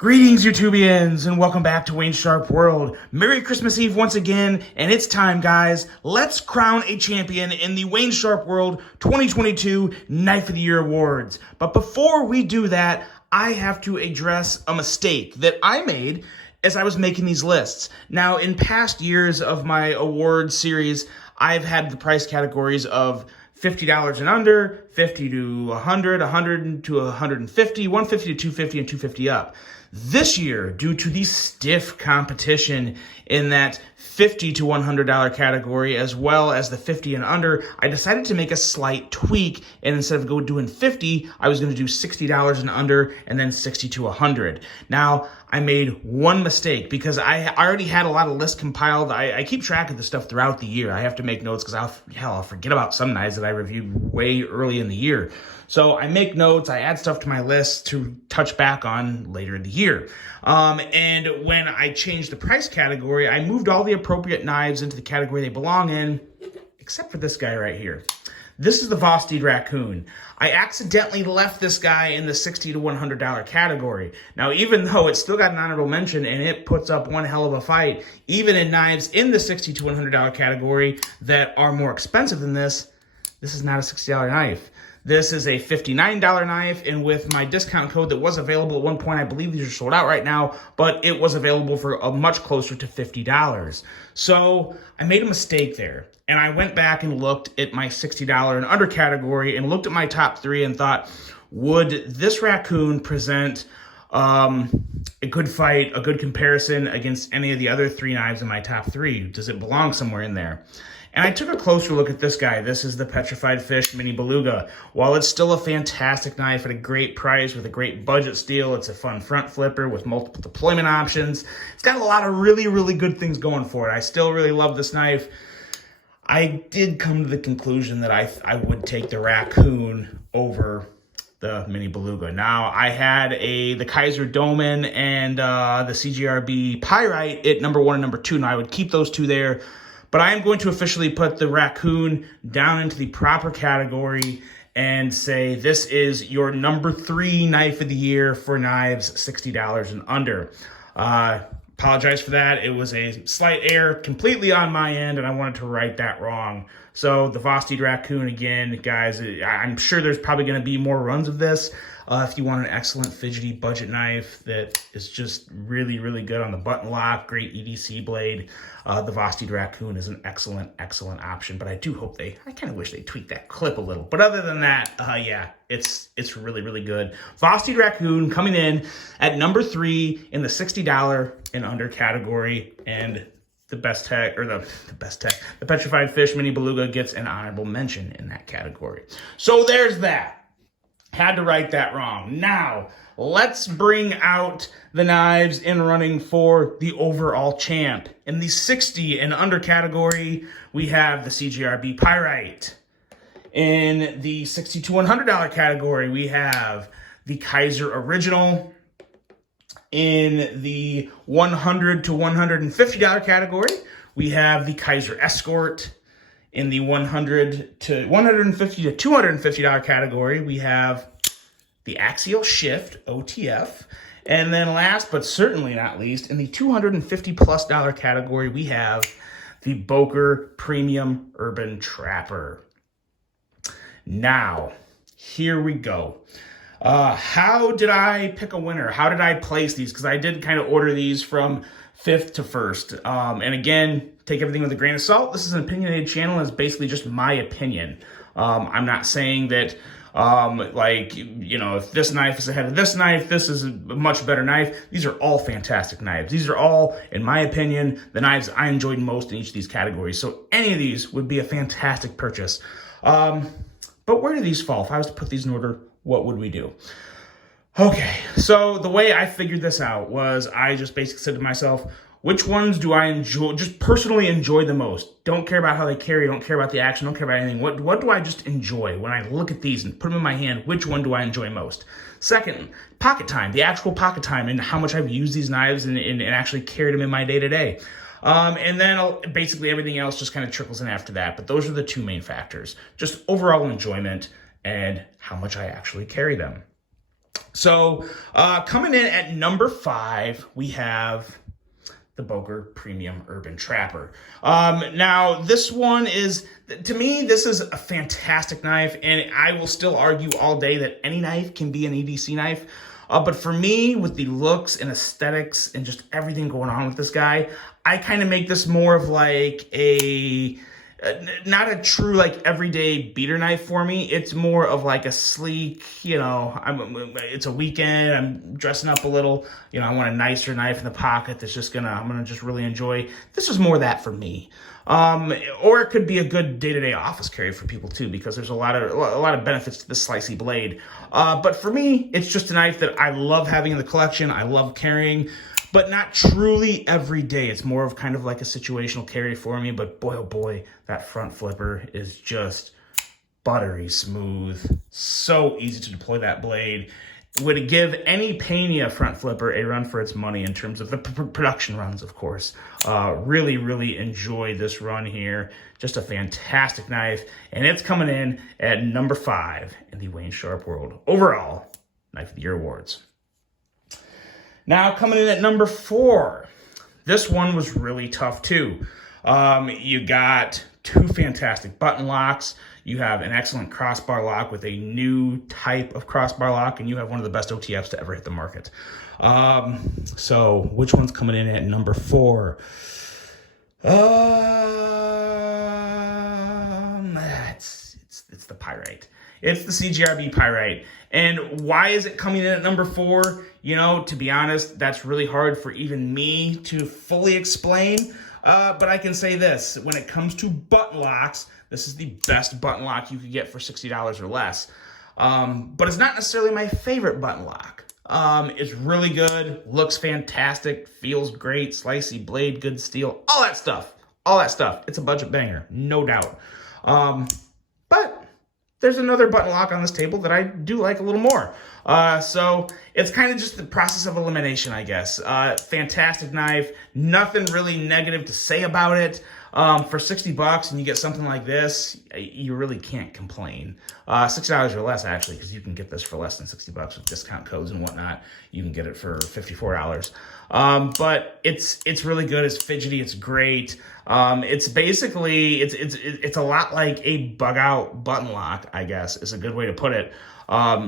Greetings, YouTubians, and welcome back to Wayne Sharp World. Merry Christmas Eve once again, and it's time, guys. Let's crown a champion in the Wayne Sharp World 2022 Knife of the Year Awards. But before we do that, I have to address a mistake that I made as I was making these lists. Now, in past years of my award series, I've had the price categories of $50 and under, 50 to 100, 100 to 150, 150 to 250, and 250 up. This year, due to the stiff competition in that $50 to $100 category, as well as the 50 and under, I decided to make a slight tweak, and instead of doing 50, I was going to do $60 and under, and then 60 to 100. Now, I made one mistake because I already had a lot of lists compiled. I keep track of the stuff throughout the year. I have to make notes because I'll forget about some knives that I reviewed way early in the year. So I make notes, I add stuff to my list to touch back on later in the year. And when I changed the price category, I moved all the appropriate knives into the category they belong in, except for this guy right here. This is the Vosteed Raccoon. I accidentally left this guy in the $60 to $100 category. Now, even though it's still got an honorable mention and it puts up one hell of a fight, even in knives in the $60 to $100 category that are more expensive than this is not a $60 knife. This is a $59 knife, and with my discount code that was available at one point, I believe these are sold out right now, but it was available for a much closer to $50. So I made a mistake there, and I went back and looked at my $60 and under category and looked at my top three and thought, would this raccoon present a good fight, a good comparison against any of the other three knives in my top three? Does it belong somewhere in there? And I took a closer look at this guy. This is the Petrified Fish Mini Beluga. While it's still a fantastic knife at a great price with a great budget steel, it's a fun front flipper with multiple deployment options. It's got a lot of really, really good things going for it. I still really love this knife. I did come to the conclusion that I would take the Raccoon over the Mini Beluga. Now, I had the Kaiser Domen and the CGRB Pyrite at number 1 and number 2. Now, I would keep those two there. But I am going to officially put the Raccoon down into the proper category and say this is your number 3 knife of the year for knives $60 and under. Apologize for that. It was a slight error completely on my end, and I wanted to right that wrong. So the Vosteed Raccoon, again, guys, I'm sure there's probably going to be more runs of this. If you want an excellent fidgety budget knife that is just really, really good on the button lock, great EDC blade, the Vosteed Raccoon is an excellent, excellent option. But I do hope I kind of wish they tweaked that clip a little. But other than that, yeah, it's really, really good. Vosteed Raccoon coming in at number 3 in the $60 and under category, and the Petrified Fish Mini Beluga gets an honorable mention in that category. So there's that. Had to write that wrong. Now, let's bring out the knives in running for the overall champ. In the 60 and under category, we have the CGRB Pyrite. In the $60 to $100 category, we have the Kaiser Original. In the $100 to $150 category, we have the Kaiser Escort. In the $150 to $250 category, we have the Axial Shift OTF. And then last but certainly not least, in the $250+ category, we have the Boker Premium Urban Trapper. Now, here we go. How did I pick a winner? How did I place these? Because I did kind of order these from 5th to 1st. And again, take everything with a grain of salt. This is an opinionated channel, and it's basically just my opinion. I'm not saying that, if this knife is ahead of this knife, this is a much better knife. These are all fantastic knives. These are all, in my opinion, the knives I enjoyed most in each of these categories. So any of these would be a fantastic purchase. But where do these fall? If I was to put these in order, what would we do? Okay, so the way I figured this out was I just basically said to myself, which ones do I enjoy, just personally enjoy the most? Don't care about how they carry, don't care about the action, don't care about anything. What do I just enjoy when I look at these and put them in my hand? Which one do I enjoy most? Second, pocket time, the actual pocket time and how much I've used these knives and actually carried them in my day-to-day. And then basically everything else just kind of trickles in after that. But those are the two main factors, just overall enjoyment and how much I actually carry them. So coming in at number 5, we have the Boker Premium Urban Trapper. Now, this one is, to me, this is a fantastic knife, and I will still argue all day that any knife can be an EDC knife. But for me, with the looks and aesthetics and just everything going on with this guy, I kind of make this more of like not a true like everyday beater knife for me. It's more of like a sleek, it's a weekend, I'm dressing up a little, I want a nicer knife in the pocket that's I'm gonna just really enjoy. This is more that for me. Or it could be a good day-to-day office carry for people too, because there's a lot of benefits to this slicey blade. But for me, it's just a knife that I love having in the collection. I love carrying, but not truly every day. It's more of kind of like a situational carry for me. But boy, oh boy, that front flipper is just buttery smooth. So easy to deploy that blade. Would give any Pena front flipper a run for its money in terms of the production runs, of course. Really, really enjoy this run here. Just a fantastic knife. And it's coming in at number 5 in the Wayne Sharp World Overall Knife of the Year Awards. Now, coming in at number 4, this one was really tough too. You got 2 fantastic button locks. You have an excellent crossbar lock with a new type of crossbar lock, and you have one of the best OTFs to ever hit the market. So which one's coming in at number 4? It's the Pyrite. It's the CGRB Pyrite. And why is it coming in at number 4? To be honest, that's really hard for even me to fully explain. But I can say this, when it comes to button locks, this is the best button lock you could get for $60 or less. But it's not necessarily my favorite button lock. It's really good, looks fantastic, feels great, slicey blade, good steel, all that stuff. It's a budget banger, no doubt. But there's another button lock on this table that I do like a little more. So it's kind of just the process of elimination, I guess. Fantastic knife, nothing really negative to say about it. For $60 and you get something like this, you really can't complain. $60 or less, actually, because you can get this for less than $60 with discount codes and whatnot. You can get it for $54. But it's really good. It's fidgety. It's great. It's basically, it's a lot like a bug out button lock, I guess, is a good way to put it.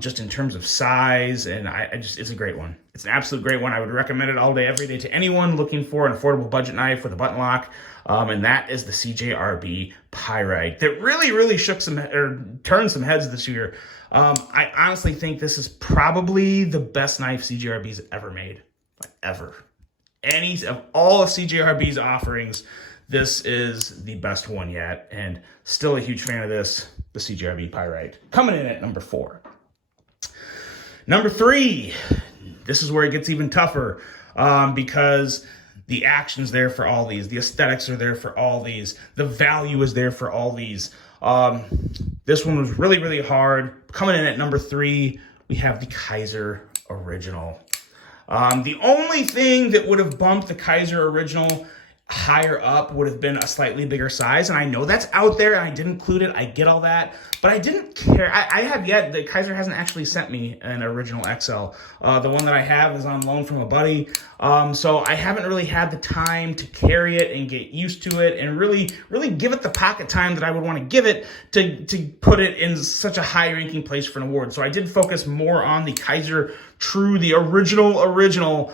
Just in terms of size, and it's a great one. It's an absolute great one. I would recommend it all day, every day to anyone looking for an affordable budget knife with a button lock. And that is the CJRB Pyrite that really, really turned some heads this year. I honestly think this is probably the best knife CJRB's ever made, ever. Any of all of CJRB's offerings, this is the best one yet, and still a huge fan of this, the CJRB Pyrite. Coming in at number 4. Number 3, this is where it gets even tougher, because the action's there for all these. The aesthetics are there for all these. The value is there for all these. This one was really, really hard. Coming in at number 3, we have the Kaiser Original. The only thing that would have bumped the Kaiser Original higher up would have been a slightly bigger size, and I know that's out there, and I didn't include it. I get all that, but I didn't care. I have yet. The Kaiser hasn't actually sent me an original XL. The one that I have is on loan from a buddy, so I haven't really had the time to carry it and get used to it, and really give it the pocket time that I would want to give it to put it in such a high-ranking place for an award. So I did focus more on the Kaiser True, the original.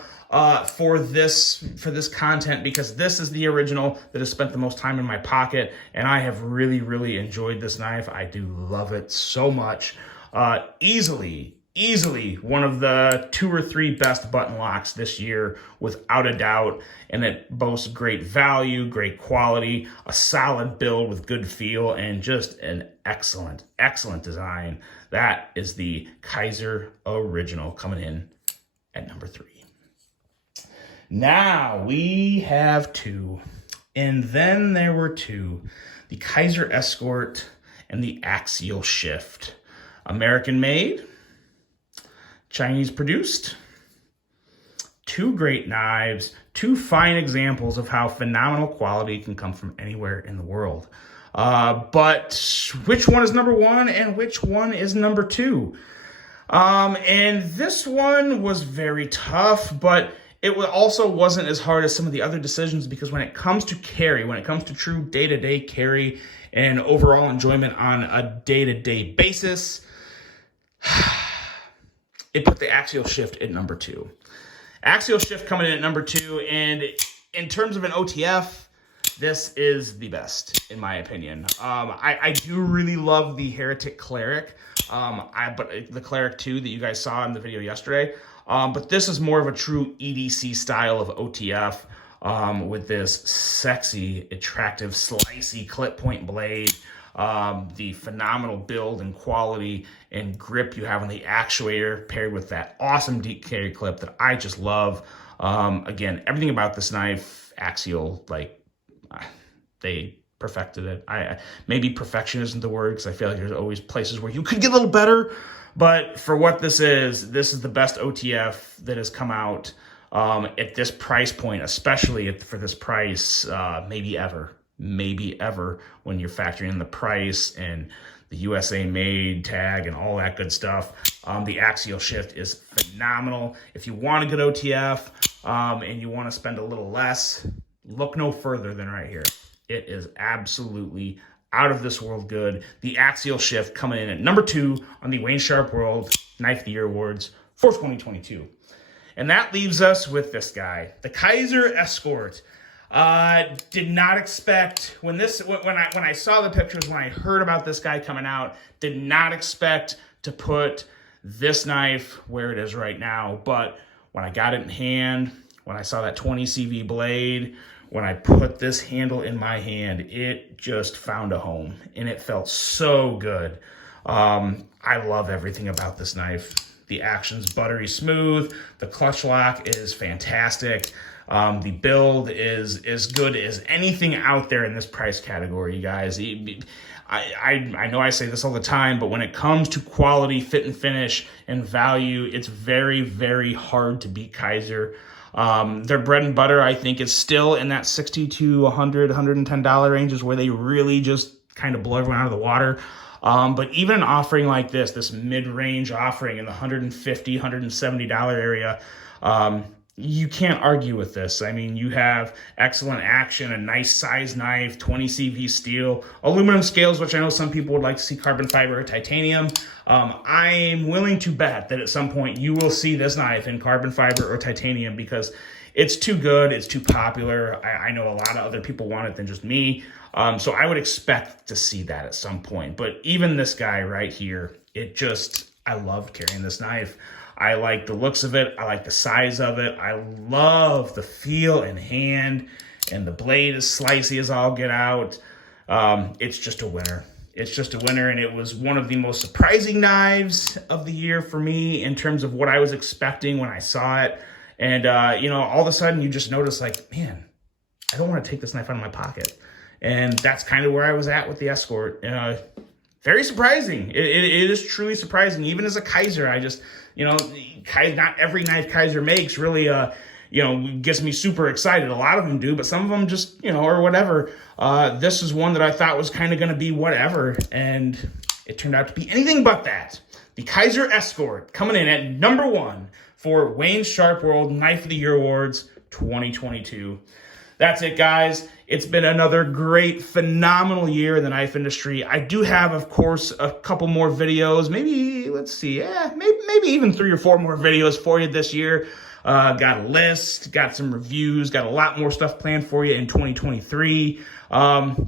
For this content, because this is the original that has spent the most time in my pocket, and I have really, really enjoyed this knife. I do love it so much. Easily one of the 2 or 3 best button locks this year, without a doubt, and it boasts great value, great quality, a solid build with good feel, and just an excellent design. That is the Kaiser Original, coming in at number 3. Now we have 2, and then there were 2, the Kaiser Escort and the Axial Shift. American made, Chinese produced, 2 great knives, 2 fine examples of how phenomenal quality can come from anywhere in the world. But which one is number 1 and which one is number 2? And this one was very tough, but it also wasn't as hard as some of the other decisions, because when it comes to carry, when it comes to true day-to-day carry and overall enjoyment on a day-to-day basis, it put the axial shift at number 2. Axial shift coming in at number 2, and in terms of an OTF, this is the best, in my opinion. I do really love the Heretic Cleric, but the Cleric 2 that you guys saw in the video yesterday. But this is more of a true EDC style of OTF, with this sexy, attractive, slicey clip point blade, the phenomenal build and quality and grip you have on the actuator, paired with that awesome deep carry clip that I just love. Again, everything about this knife, axial, like, they perfected it. Maybe perfection isn't the word, because I feel like there's always places where you could get a little better. But for what this is the best OTF that has come out at this price point, especially for this price, maybe ever, when you're factoring in the price and the USA made tag and all that good stuff. The axial shift is phenomenal. If you want a good OTF and you want to spend a little less, look no further than right here. It is absolutely out of this world good. The axial shift coming in at number 2 on the Wayne Sharp World Knife of the Year Awards for 2022. And that leaves us with this guy, the Kaiser Escort. Did not expect, when I saw the pictures, when I heard about this guy coming out, did not expect to put this knife where it is right now. But when I got it in hand, when I saw that 20 CV blade, when I put this handle in my hand, it just found a home, and it felt so good. I love everything about this knife. The action's buttery smooth. The clutch lock is fantastic. The build is as good as anything out there in this price category, you guys. I know I say this all the time, but when it comes to quality, fit and finish, and value, it's very, very hard to beat Kaiser. Their bread and butter, I think, is still in that $60 to $100, $110 ranges, where they really just kind of blow everyone out of the water. But even an offering like this mid-range offering in the $150, $170 area, you can't argue with this. I mean, you have excellent action, a nice size knife, 20 CV steel, aluminum scales, which I know some people would like to see carbon fiber or titanium. I'm willing to bet that at some point you will see this knife in carbon fiber or titanium, because it's too good, it's too popular. I know a lot of other people want it than just me. So I would expect to see that at some point. But even this guy right here, I love carrying this knife. I like the looks of it. I like the size of it. I love the feel and hand, and the blade is slicey as all get out. It's just a winner. It's just a winner, and it was one of the most surprising knives of the year for me in terms of what I was expecting when I saw it. And, all of a sudden you just notice, like, man, I don't want to take this knife out of my pocket. And that's kind of where I was at with the Escort. Very surprising. It is truly surprising. Even as a Kaiser, I just, not every knife Kaiser makes really, gets me super excited. A lot of them do, but some of them just, or whatever. This is one that I thought was kind of going to be whatever, and it turned out to be anything but that. The Kaiser Escort coming in at number 1 for Wayne Sharp World Knife of the Year Awards 2022. That's it, guys. It's been another great, phenomenal year in the knife industry. I do have, of course, a couple more videos. Maybe, let's see, maybe even 3 or 4 more videos for you this year. Got a list, got some reviews, got a lot more stuff planned for you in 2023.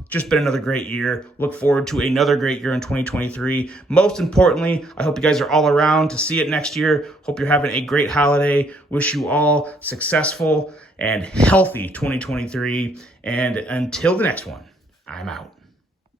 Just been another great year. Look forward to another great year in 2023. Most importantly, I hope you guys are all around to see it next year. Hope you're having a great holiday. Wish you all successful and healthy 2023. And until the next one, I'm out.